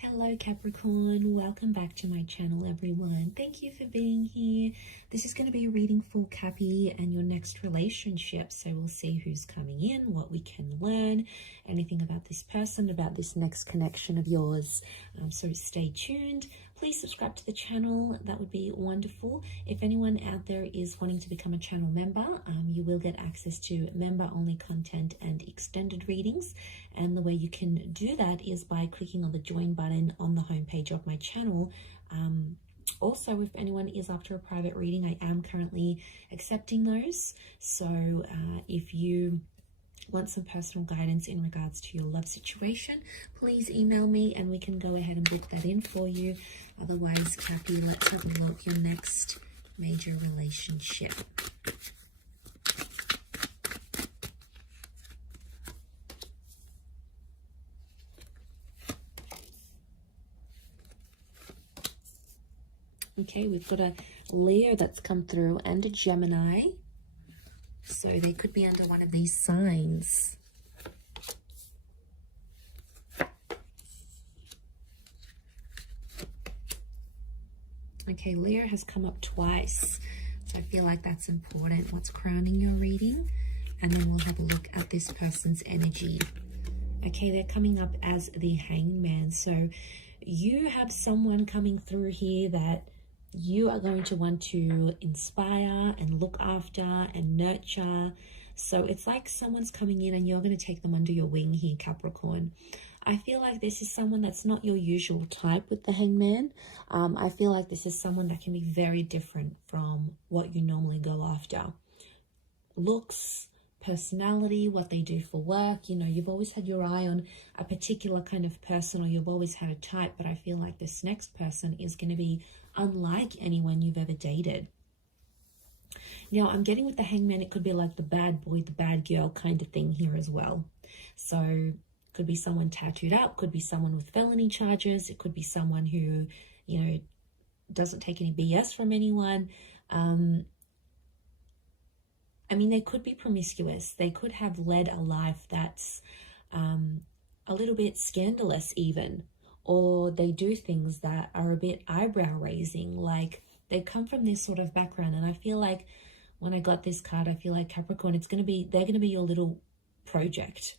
Hello Capricorn, welcome back to my channel everyone. Thank you for being here. This is going to be a reading for Cappy and your next relationship. So we'll see who's coming in, what we can learn, anything about this person, about this next connection of yours. So stay tuned. Please subscribe to the channel. That would be wonderful. If anyone out there is wanting to become a channel member, you will get access to member-only content and extended readings. And the way you can do that is by clicking on the join button on the homepage of my channel. Also, if anyone is after a private reading, I am currently accepting those. So if you want some personal guidance in regards to your love situation, please email me and we can go ahead and book that in for you. Otherwise, Cappy, let's have a look. Your next major relationship. Okay, we've got a Leo that's come through and a Gemini. So they could be under one of these signs. Okay, Leo has come up twice. So I feel like that's important. What's crowning your reading? And then we'll have a look at this person's energy. Okay, they're coming up as the Hangman. So you have someone coming through here that you are going to want to inspire and look after and nurture. So it's like someone's coming in and you're going to take them under your wing here, Capricorn. I feel like this is someone that's not your usual type with the Hangman. I feel like this is someone that can be very different from what you normally go after. Looks, personality, what they do for work. You know, you've always had your eye on a particular kind of person, or you've always had a type, but I feel like this next person is going to be unlike anyone you've ever dated. Now, I'm getting with the Hangman, it could be like the bad boy, the bad girl kind of thing here as well. So could be someone tattooed up, could be someone with felony charges, it could be someone who, you know, doesn't take any BS from anyone. I mean, they could be promiscuous. They could have led a life that's a little bit scandalous even, or they do things that are a bit eyebrow raising, like they come from this sort of background. And I feel like when I got this card, I feel like Capricorn, they're going to be your little project.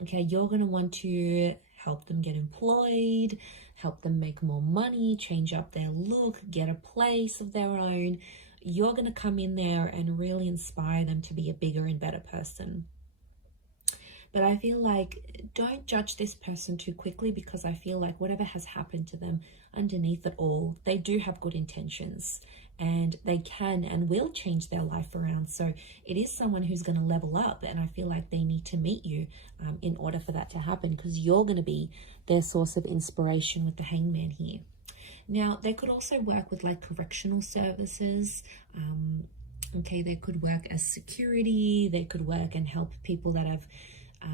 Okay, you're going to want to help them get employed, help them make more money, change up their look, get a place of their own. You're going to come in there and really inspire them to be a bigger and better person. But I feel like don't judge this person too quickly, because I feel like whatever has happened to them, underneath it all, they do have good intentions and they can and will change their life around. So it is someone who's going to level up, and I feel like they need to meet you in order for that to happen, because you're going to be their source of inspiration with the Hangman here. Now, they could also work with like correctional services. Okay, they could work as security. They could work and help people that have,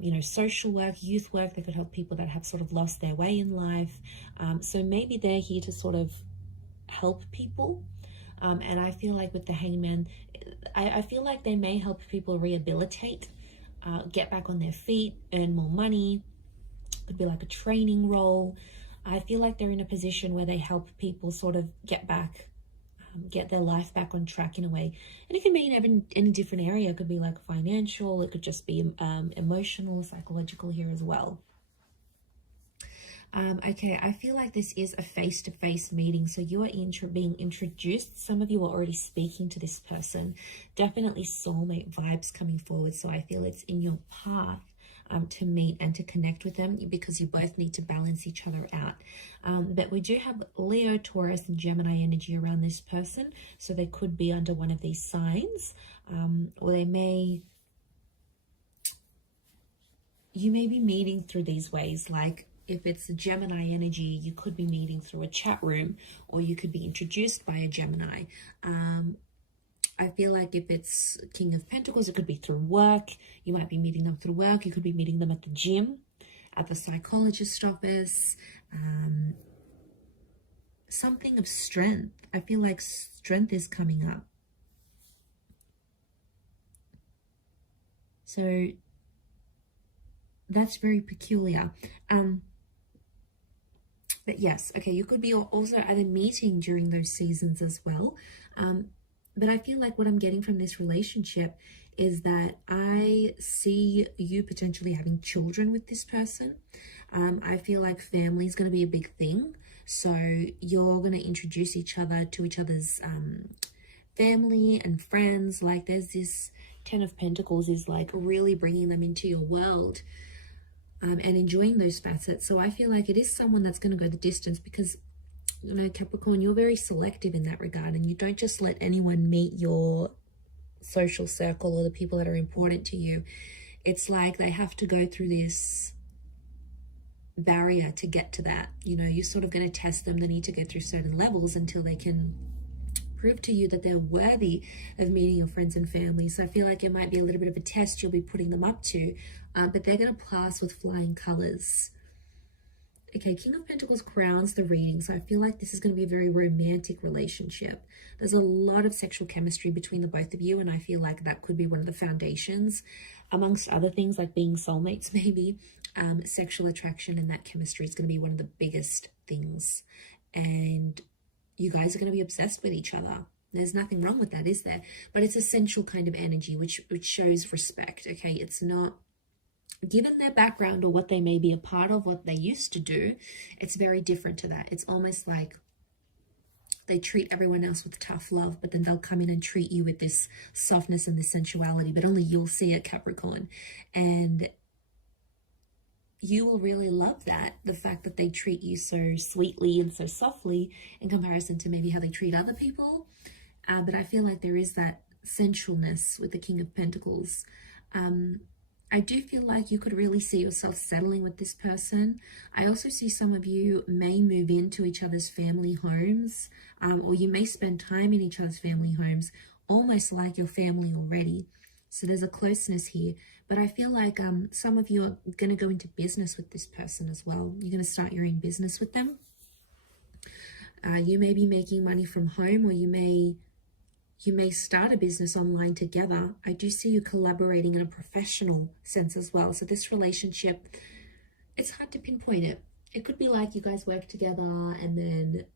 you know, social work, youth work. They could help people that have sort of lost their way in life. So maybe they're here to sort of help people. And I feel like with the Hangman, I feel like they may help people rehabilitate, get back on their feet, earn more money. Could be like a training role. I feel like they're in a position where they help people sort of get back, get their life back on track in a way. And it can be in any different area. It could be like financial, it could just be emotional, psychological here as well. Okay, I feel like this is a face-to-face meeting. So you are being introduced. Some of you are already speaking to this person. Definitely soulmate vibes coming forward. So I feel it's in your path to meet and to connect with them, because you both need to balance each other out. But we do have Leo, Taurus, and Gemini energy around this person. So they could be under one of these signs, or you may be meeting through these ways. Like if it's a Gemini energy, you could be meeting through a chat room, or you could be introduced by a Gemini. I feel like if it's King of Pentacles, it could be through work. You might be meeting them through work. You could be meeting them at the gym, at the psychologist office. Something of strength. I feel like strength is coming up. So that's very peculiar. But yes, okay, you could be also at a meeting during those seasons as well. But I feel like what I'm getting from this relationship is that I see you potentially having children with this person. I feel like family is going to be a big thing. So you're going to introduce each other to each other's family and friends. Like there's this 10 of Pentacles is like really bringing them into your world. And enjoying those facets. So I feel like it is someone that's going to go the distance because, you know, Capricorn, you're very selective in that regard, and you don't just let anyone meet your social circle or the people that are important to you. It's like they have to go through this barrier to get to that. You know, you're sort of going to test them. They need to go through certain levels until they can prove to you that they're worthy of meeting your friends and family. So I feel like it might be a little bit of a test you'll be putting them up to, but they're going to pass with flying colors. Okay, King of Pentacles crowns the reading. So I feel like this is going to be a very romantic relationship. There's a lot of sexual chemistry between the both of you, and I feel like that could be one of the foundations, amongst other things like being soulmates maybe. Sexual attraction and that chemistry is going to be one of the biggest things. And you guys are going to be obsessed with each other. There's nothing wrong with that, is there? But it's a sensual kind of energy, which shows respect, okay? It's not, given their background or what they may be a part of, what they used to do, it's very different to that. It's almost like they treat everyone else with tough love, but then they'll come in and treat you with this softness and this sensuality, but only you'll see it, Capricorn. And you will really love that, the fact that they treat you so sweetly and so softly in comparison to maybe how they treat other people. But I feel like there is that sensualness with the King of Pentacles. I do feel like you could really see yourself settling with this person. I also see some of you may move into each other's family homes, or you may spend time in each other's family homes, almost like your family already. So there's a closeness here. But I feel like some of you are going to go into business with this person as well. You're going to start your own business with them. You may be making money from home, or you may start a business online together. I do see you collaborating in a professional sense as well. So this relationship, it's hard to pinpoint it. It could be like you guys work together and then,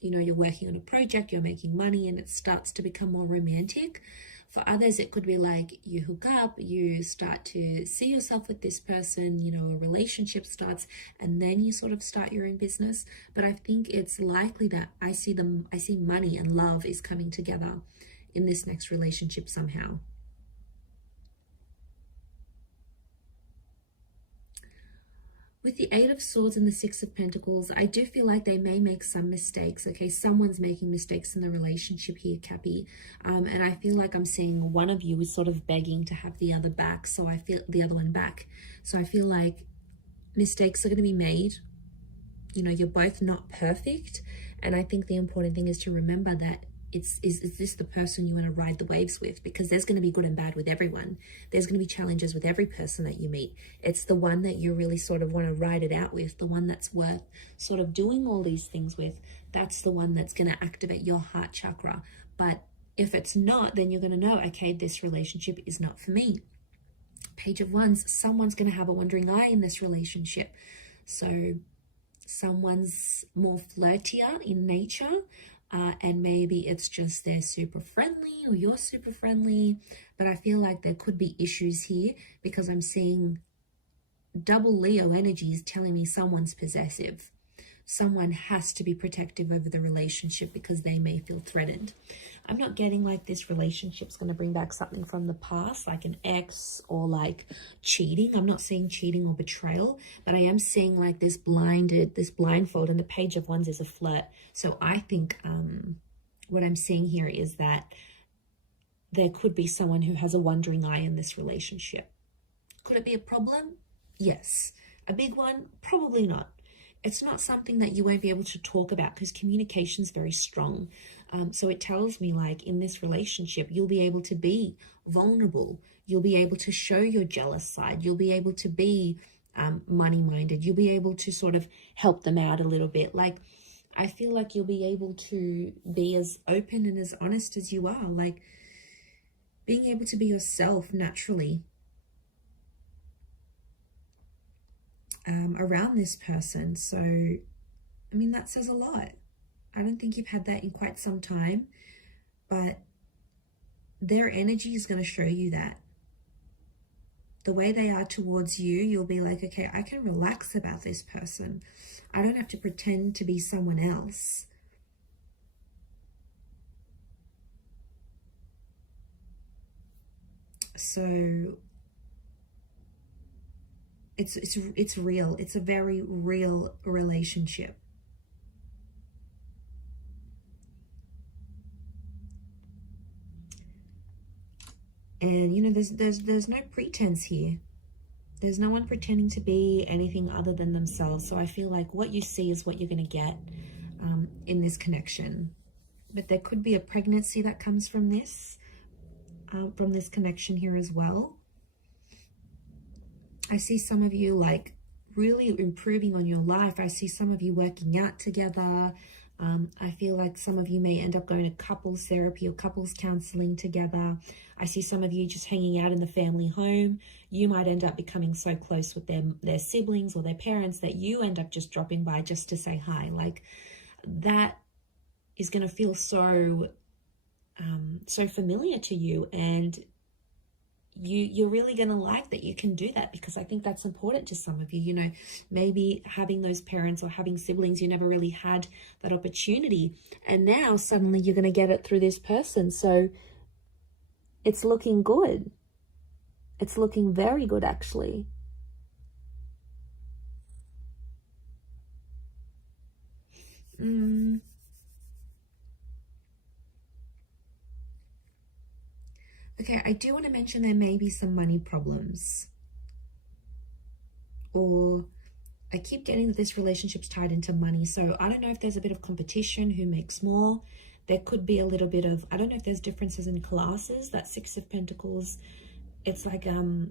you know, you're working on a project, you're making money, and it starts to become more romantic. For others, it could be like you hook up, you start to see yourself with this person, you know, a relationship starts, and then you sort of start your own business. But I think it's likely that I see money and love is coming together in this next relationship somehow. With the Eight of Swords and the Six of Pentacles, I do feel like they may make some mistakes. Okay, someone's making mistakes in the relationship here, Cappy. And I feel like I'm seeing one of you is sort of begging to have the other back. So I feel the other one back. So I feel like mistakes are going to be made. You know, you're both not perfect. And I think the important thing is to remember that is this the person you want to ride the waves with? Because there's going to be good and bad with everyone. There's going to be challenges with every person that you meet. It's the one that you really sort of want to ride it out with, the one that's worth sort of doing all these things with. That's the one that's going to activate your heart chakra. But if it's not, then you're going to know, okay, this relationship is not for me. Page of Wands, someone's going to have a wandering eye in this relationship. So someone's more flirtier in nature. And maybe it's just they're super friendly or you're super friendly. But I feel like there could be issues here because I'm seeing double Leo energies telling me someone's possessive. Someone has to be protective over the relationship because they may feel threatened. I'm not getting like this relationship's going to bring back something from the past, like an ex or like cheating. I'm not seeing cheating or betrayal, but I am seeing like this blindfold, and the Page of Wands is a flirt. So I think what I'm seeing here is that there could be someone who has a wandering eye in this relationship. Could it be a problem? Yes. A big one? Probably not. It's not something that you won't be able to talk about because communication is very strong. So it tells me like in this relationship, you'll be able to be vulnerable. You'll be able to show your jealous side. You'll be able to be money-minded. You'll be able to sort of help them out a little bit. Like, I feel like you'll be able to be as open and as honest as you are. Like, being able to be yourself naturally around this person. So I mean, that says a lot. I don't think you've had that in quite some time, but their energy is going to show you that. The way they are towards you, you'll be like, okay, I can relax about this person. I don't have to pretend to be someone else. So it's real. It's a very real relationship. And you know, there's no pretense here. There's no one pretending to be anything other than themselves. So I feel like what you see is what you're going to get in this connection. But there could be a pregnancy that comes from this connection here as well. I see some of you like really improving on your life. I see some of you working out together. I feel like some of you may end up going to couples therapy or couples counseling together. I see some of you just hanging out in the family home. You might end up becoming so close with their siblings or their parents that you end up just dropping by just to say hi. Like, that is going to feel so familiar to you, and you're really going to like that you can do that, because I think that's important to some of you. You know, maybe having those parents or having siblings, you never really had that opportunity, and now suddenly you're going to get it through this person. So it's looking good. It's looking very good, actually. Okay, I do want to mention there may be some money problems. Or I keep getting that this relationship's tied into money. So I don't know if there's a bit of competition, who makes more. There could be a little bit of, I don't know if there's differences in classes. That Six of Pentacles, it's like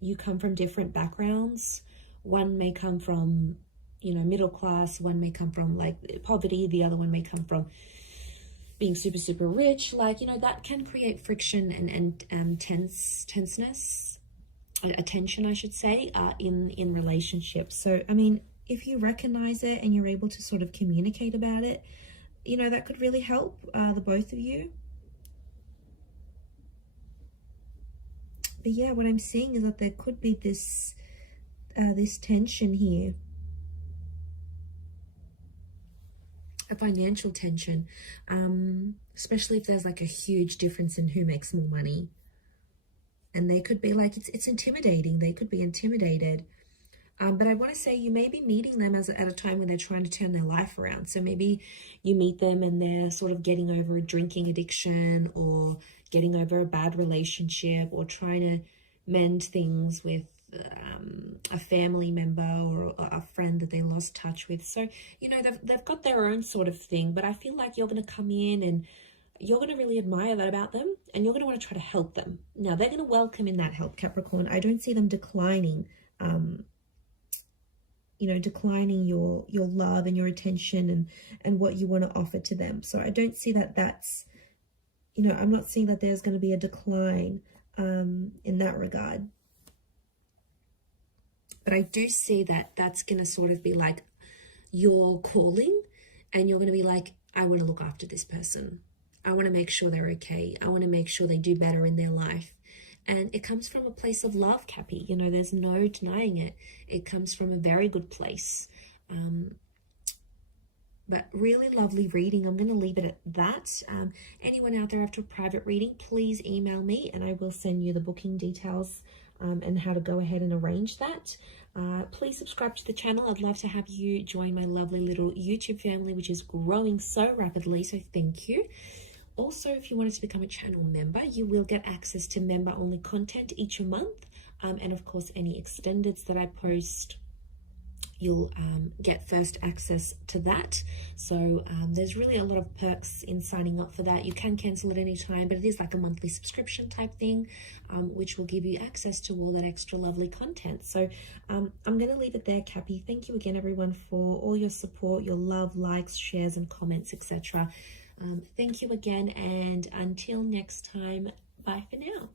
you come from different backgrounds. One may come from, you know, middle class. One may come from like poverty. The other one may come from being super, super rich. Like, you know, that can create friction and tenseness, attention, I should say, in relationships. So, I mean, if you recognize it and you're able to sort of communicate about it, you know, that could really help the both of you. But yeah, what I'm seeing is that there could be this tension here. A financial tension, especially if there's like a huge difference in who makes more money. And they could be like, it's intimidating. They could be intimidated. But I want to say you may be meeting them at a time when they're trying to turn their life around. So maybe you meet them and they're sort of getting over a drinking addiction, or getting over a bad relationship, or trying to mend things with a family member or a friend that they lost touch with. So, you know, they've got their own sort of thing, but I feel like you're going to come in and you're going to really admire that about them, and you're going to want to try to help them. Now, they're going to welcome in that help, Capricorn. I don't see them declining, you know, declining your love and your attention and what you want to offer to them. So I don't see that that's, you know, I'm not seeing that there's going to be a decline in that regard. But I do see that that's going to sort of be like your calling, and you're going to be like, I want to look after this person. I want to make sure they're okay. I want to make sure they do better in their life. And it comes from a place of love, Cappy. You know, there's no denying it. It comes from a very good place. But really lovely reading. I'm going to leave it at that. Anyone out there after a private reading, please email me and I will send you the booking details and how to go ahead and arrange that. Please subscribe to the channel. I'd love to have you join my lovely little YouTube family, which is growing so rapidly. So thank you. Also, if you wanted to become a channel member, you will get access to member-only content each month. And of course, any extendeds that I post, you'll get first access to that. So there's really a lot of perks in signing up for that. You can cancel at any time, but it is like a monthly subscription type thing, which will give you access to all that extra lovely content. So I'm going to leave it there, Cappy. Thank you again, everyone, for all your support, your love, likes, shares, and comments, etc. Thank you again, and until next time, bye for now.